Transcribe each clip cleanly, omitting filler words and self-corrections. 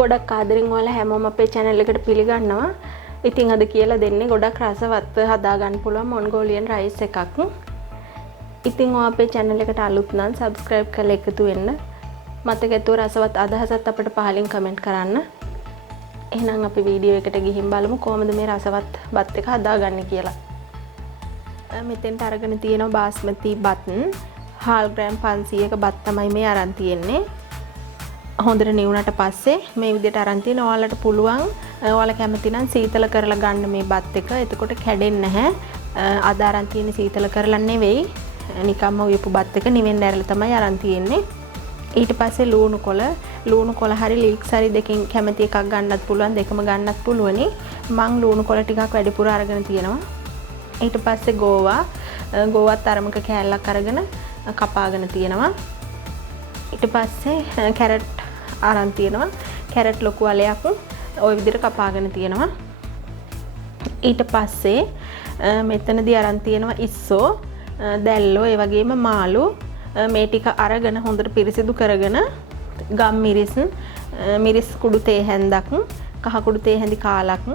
ගොඩක් ආදරෙන් ඔයාලා හැමෝම අපේ channel එකට පිළිගන්නවා. ඉතින් අද කියලා දෙන්නේ ගොඩක් රසවත් හදා ගන්න පුළුවන් Mongolian rice එකක්. ඉතින් ඔයා අපේ channel එකට අලුත් නම් subscribe කරලා එකතු වෙන්න. මතක ඇතුව රසවත් අදහසත් අපිට පහලින් comment කරන්න. එහෙනම් අපි වීඩියෝ එකට ගිහින් බලමු කොහොමද මේ රසවත් බත් එක හදාගන්නේ කියලා. මෙතෙන්ට අරගෙන තියෙනවා බාස්මති බත් 1/2 ග්‍රෑම් 500ක බත් තමයි මේ අරන් තියෙන්නේ. හොඳට නිවුනට පස්සේ මේ විදිහට අරන් තියෙන ඔයාලට පුළුවන් ඔයාලා කැමති නම් සීතල කරලා ගන්න මේ බත් එක. එතකොට කැඩෙන්නේ නැහැ. අද අරන් තියෙන සීතල කරලා නෙවෙයි. නිකම්ම උයපු බත් එක නිවෙන්න ඇරලා තමයි අරන් තියෙන්නේ. ඊට පස්සේ ලුණු කොළ හරි ලීක්ස් හරි දෙකෙන් කැමති එකක් ගන්නත් පුළුවන්, දෙකම ගන්නත් පුළුවනි. මං ලුණු කොළ ටිකක් වැඩිපුර අරගෙන තියෙනවා. ඊට පස්සේ ගෝවත් අරමුක කෑල්ලක් අරගෙන කපාගෙන තියෙනවා. ඊට පස්සේ කැරට් අරන් තියෙනවා. කැරට් ලොකු වලයක් ওই විදිහට කපාගෙන තියෙනවා. ඊට පස්සේ මෙතනදී අරන් තියෙනවා ඉස්සෝ, දැල්ලෝ, ඒ වගේම මාලු. මේ ටික අරගෙන හොඳට පිරිසිදු කරගෙන ගම් මිරිස් කුඩු තේ හැන්දක්, කහ කුඩු තේ හැඳි කාලක්,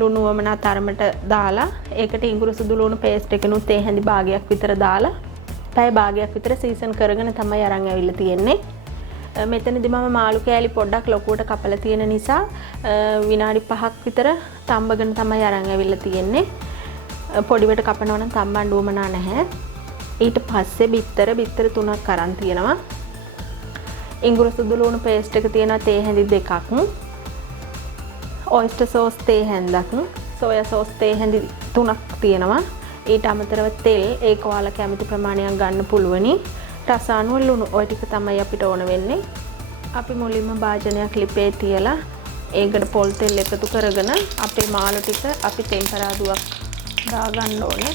ලුණු වමනා තරමට දාලා ඒකට ඉඟුරු සුදු ලුණු පේස්ට් එකනුත් තේ හැඳි භාගයක් විතර දාලා පැය භාගයක් විතර සීසන් කරගෙන තමයි අරන් ඇවිල්ලා තියෙන්නේ. මෙතනදී මම මාළු කෑලි පොඩ්ඩක් ලොකුවට කපලා තියෙන නිසා විනාඩි 5ක් විතර තම්බගෙන තමයි අරන් ඇවිල්ලා තියෙන්නේ. පොඩිවට කපනවා නම් තම්බන්න උවමනා නැහැ. ඊට පස්සේ බිත්තර 3ක් අරන් තියෙනවා. ඉඟුරු සුදු ලුණු පේස්ට් එක තියෙනවා තේ හැඳි 2ක්. ඔයිස්ටර් සෝස් තේ හැන්දක්, සෝයා සෝස් තේ හැඳි 3ක් තියෙනවා. ඊට අමතරව තෙල් ඒක ඔයාලා කැමති ප්‍රමාණයක් ගන්න පුළුවනි. රස අනුව ලුණු ඔය ටික තමයි අපිට ඕන වෙන්නේ. අපි මුලින්ම භාජනයක් ලිපේ තියලා ඒකට පොල් තෙල් එකතු කරගෙන අපේ මාළු ටික අපි ටෙම්පරාදුවක් දාගන්න ඕනේ.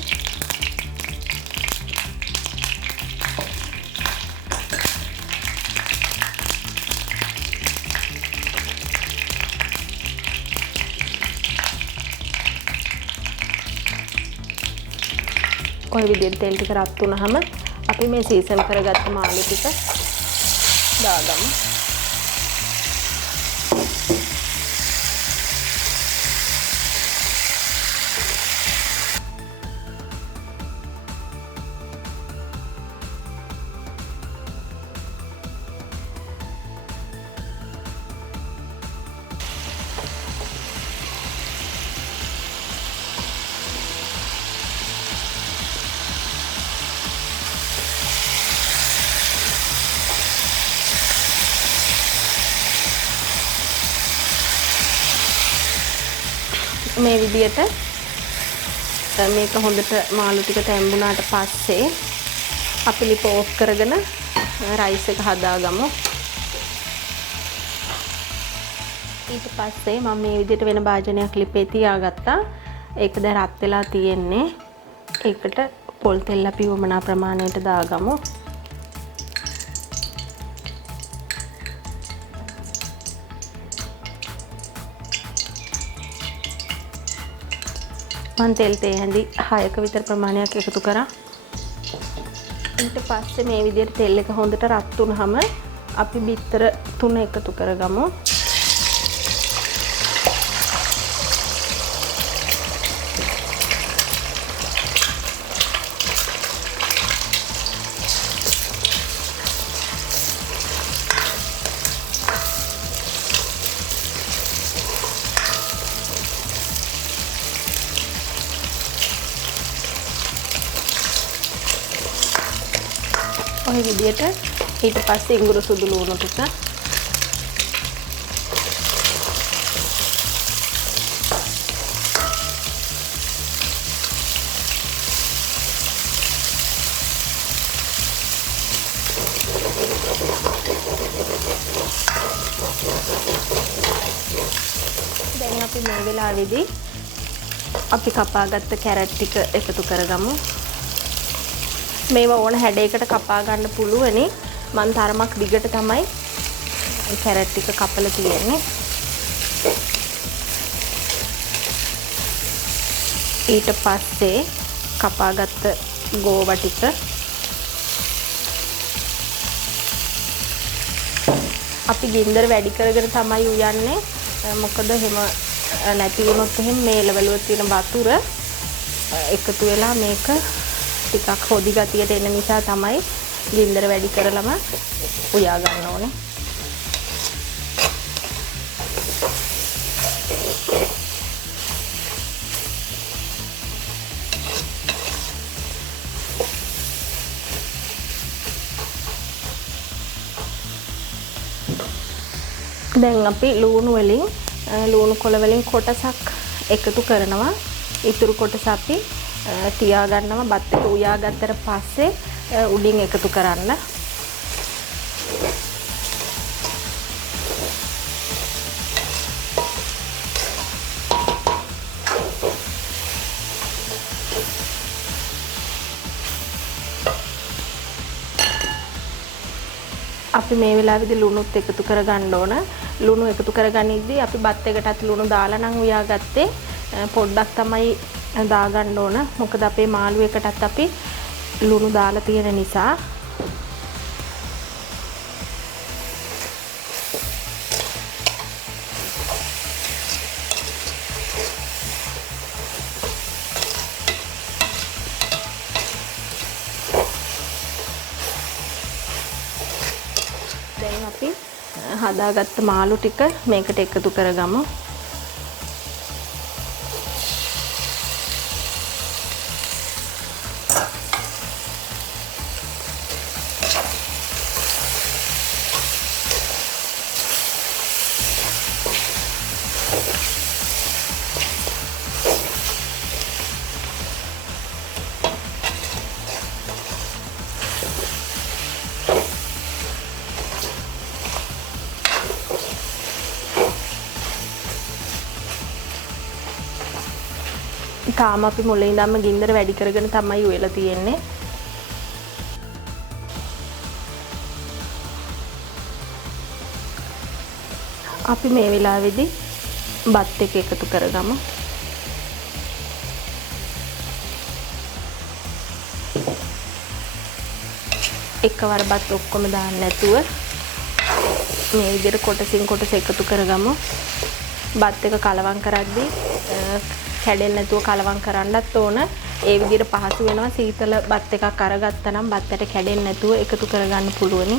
ඔය විදිහට තෙල් ටික රත් වුණාම අපි මේ සීසන් කරගත්ත මාළු ටික දාගමු. මේ විදියට මේක හොඳට මාළු ටික තැම්බුණාට පස්සේ අපි ලිප ඕෆ් කරගෙන රයිස් එක හදාගමු. ඊට පස්සේ මම මේ විදියට වෙන භාජනයක් ලිපේ තියාගත්තා. ඒක දැන් රත් වෙලා තියෙන්නේ. ඒකට පොල් තෙල් අපි වමනා ප්‍රමාණයට දාගමු. මන් තෙල් තේ හැඳි 6ක විතර ප්‍රමාණයක් එකතු කරා. ඊට පස්සේ මේ විදිහට තෙල් එක හොඳට රත් වුනහම අපි බිත්තර 3 එකතු කරගමු. ඔය විදිහට ඊට පස්සේ ඉඟුරු සුදු ලුණු ටික දැන් අපි මේ වෙලාවේදී අපි කපාගත්ත කැරට් ටික එකතු කරගමු. මේවා ඕන හැඩයකට කපා ගන්න පුළුවනි. මන් තරමක් දිගට තමයි කැරට් ටික කපලා තියෙන්නේ. ඊට පස්සේ කපාගත්ත ගෝවා ටික අපි ගින්දර වැඩි කරගෙන තමයි උයන්නේ. මොකද එහෙම නැති වුණොත් එහෙම මේ ලෙවලුව තියෙන වතුර එකතු වෙලා මේක ටිකක් හොදි ගතියට එන නිසා තමයි ගින්දර වැඩි කරලම උයා ගන්න ඕනේ. දැන් අපි ලුණු වලින් ලුණු කොළ වලින් කොටසක් එකතු කරනවා. ඊටු කොටස අපි තියා ගන්නවා බත් එක උයා ගත්තට පස්සේ උඩින් එකතු කරන්න. අපි මේ වෙලාවේදී ලුණුත් එකතු කරගන්න ඕන. ලුණු එකතු කරගනිද්දී අපි බත් එකටත් ලුණු දාලා නම් උයාගත්තේ. පොඩ්ඩක් තමයි දාගන්න ඕන. මොකද අපේ මාළු එකටත් අපි ලුණු දාලා තියෙන නිසා. දැන් අපි හදාගත්ත මාළු ටික මේකට එකතු කරගමු. තාම අපි මුලින් ඉඳන්ම ගින්දර වැඩි කරගෙන තමයි උයලා තියෙන්නේ. අපි මේ වෙලාවේදී බත් එක එකතු කරගමු. එකවර බත් ඔක්කොම දාන්න නැතුව මේ විදිහට කොටසින් කොටස එකතු කරගමු. බත් එක කලවම් කරද්දී කැඩෙන්නේ නැතුව කලවම් කරන්නත් ඕන. ඒ විදිහට පහසු වෙනවා. සීතල බත් එකක් අරගත්තා නම් බත්තට කැඩෙන්නේ නැතුව එකතු කරගන්න පුළුවනි.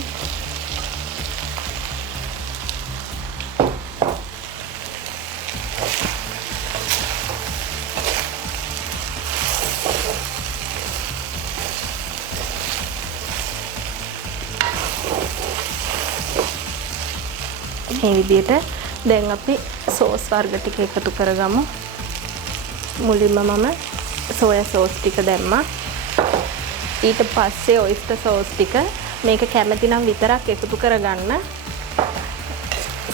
මේ විදිහට දැන් අපි සෝස් වර්ග ටික එකතු කරගමු. මුලින්ම මම සෝයා සෝස් ටික දැම්මා. ඊට පස්සේ ඔයිස්ටර් සෝස් ටික මේක කැමති නම් විතරක් එකතු කරගන්න.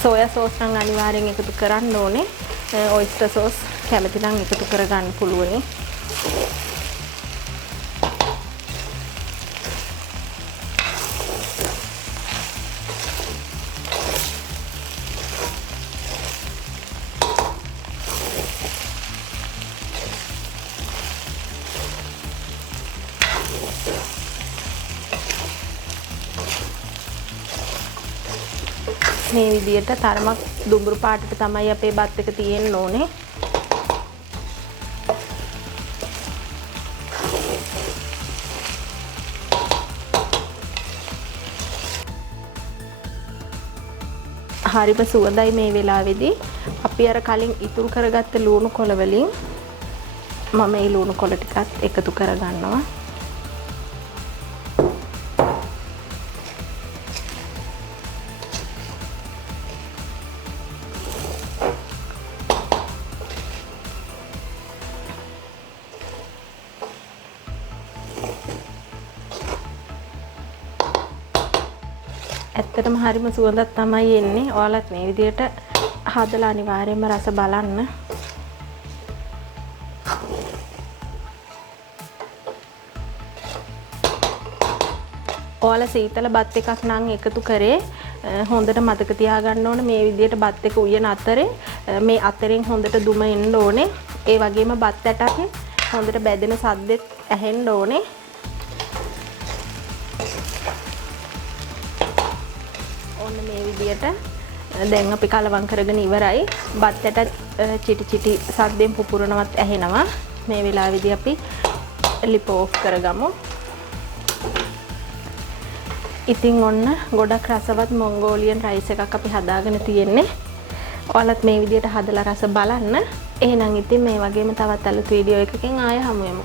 සෝයා සෝස් නම් අනිවාර්යෙන් එකතු කරන්න ඕනේ. ඔයිස්ටර් සෝස් කැමති නම් එකතු කරගන්න පුළුවනි. මේ විදිහට තරමක් දුඹුරු පාටට තමයි අපේ බත් එක තියෙන්න ඕනේ. හරිම සුවඳයි මේ වෙලාවේදී. අපි අර කලින් ඉතුරු කරගත්ත ලුණු කොළ වලින් මම මේ ලුණු කොළ ටිකත් එකතු කරගන්නවා. ඇත්තටම හරිම සුවඳක් තමයි එන්නේ. ඔයාලත් මේ විදිහට හදලා අනිවාර්යයෙන්ම රස බලන්න. ඔයාලා සීතල බත් එකක් නම් එකතු කරේ හොඳට මතක තියාගන්න ඕනේ මේ විදිහට බත් එක උයන අතරේ මේ අතරින් හොඳට දුම එන්න ඕනේ. ඒ වගේම බත් ඇටත් හොඳට බැදෙන සද්දෙත් ඇහෙන්න ඕනේ. ඔන්න මේ විදියට දැන් අපි කලවම් කරගෙන ඉවරයි. බත්තට චිටි චිටි සද්දෙන් පුපුරනවත් ඇහෙනවා. මේ වෙලාවේදී අපි ලිප ඕෆ් කරගමු. ඉතින් ඔන්න ගොඩක් රසවත් මොන්ගෝලියන් රයිස් එකක් අපි හදාගෙන තියෙන්නේ. ඔයාලත් මේ විදියට හදලා රස බලන්න. එහෙනම් ඉතින් මේ වගේම තවත් අලුත් වීඩියෝ එකකින් ආයෙ හමු වෙමු.